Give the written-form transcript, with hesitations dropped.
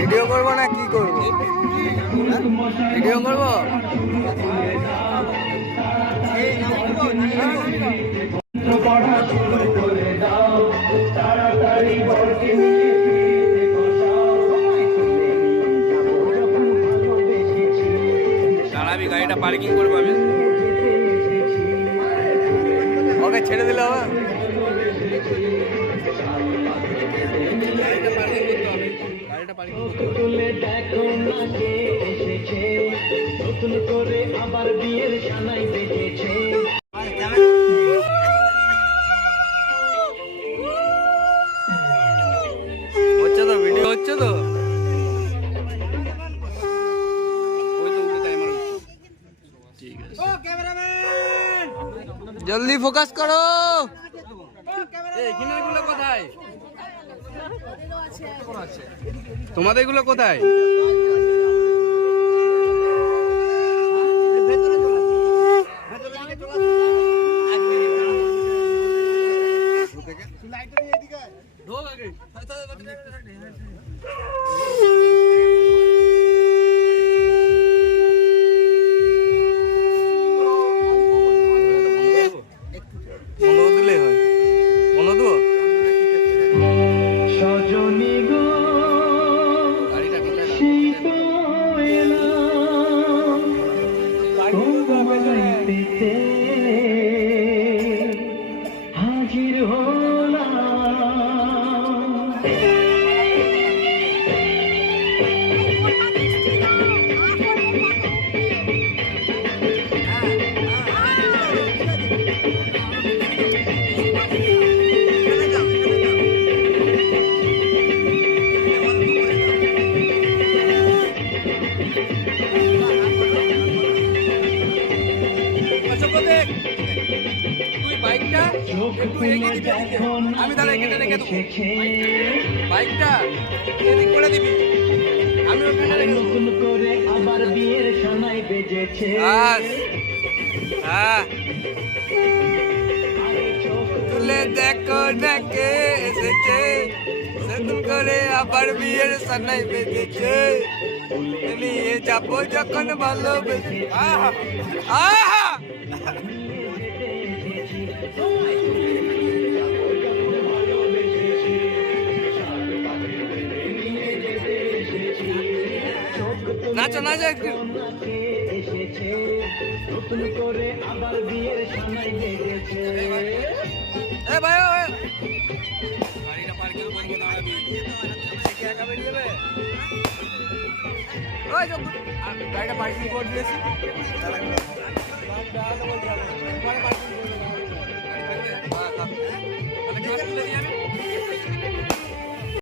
Video করবো না কি করবো? ভিডিও করবো। দাঁড়াবি, গাড়িটা পার্কিং করবো আমি। ওকে ছেড়ে দিলে হবে। নতুন করে আবার বিয়ের সানাই বেজেছে। হচ্ছে তো, ভিডিও হচ্ছে তো। জলদি ফোকাস করো। এগুলো কোথায়? তোমাদের এগুলো কোথায়? সজনী গো শীত এলাম তোমায় পেতে হাজির হলাম। আমি তাহলে এখানে রেখে দেবো বাইকটা, এদিক করে দিবি। আমি ওখানে রেখে দেবো। নতুন করে আবার বিয়ের সানাই বেজেছে। তুলে দেখো দেখে এসেছে, নতুন করে আবার বিয়ের সানাই বেজেছে। নিয়ে যাবো যখন ভালোবেসে। আহা আহা নাচো নাচো একটু। নতুন করে আবার বিয়ের সানাই বেজেছে। এ ভাই গাড়িটা পার্কিং করবো, দাঁড়াবি। একা বেরিয়ে যাবে। ওই গাড়িটা পার্কিং করে দিয়েছি।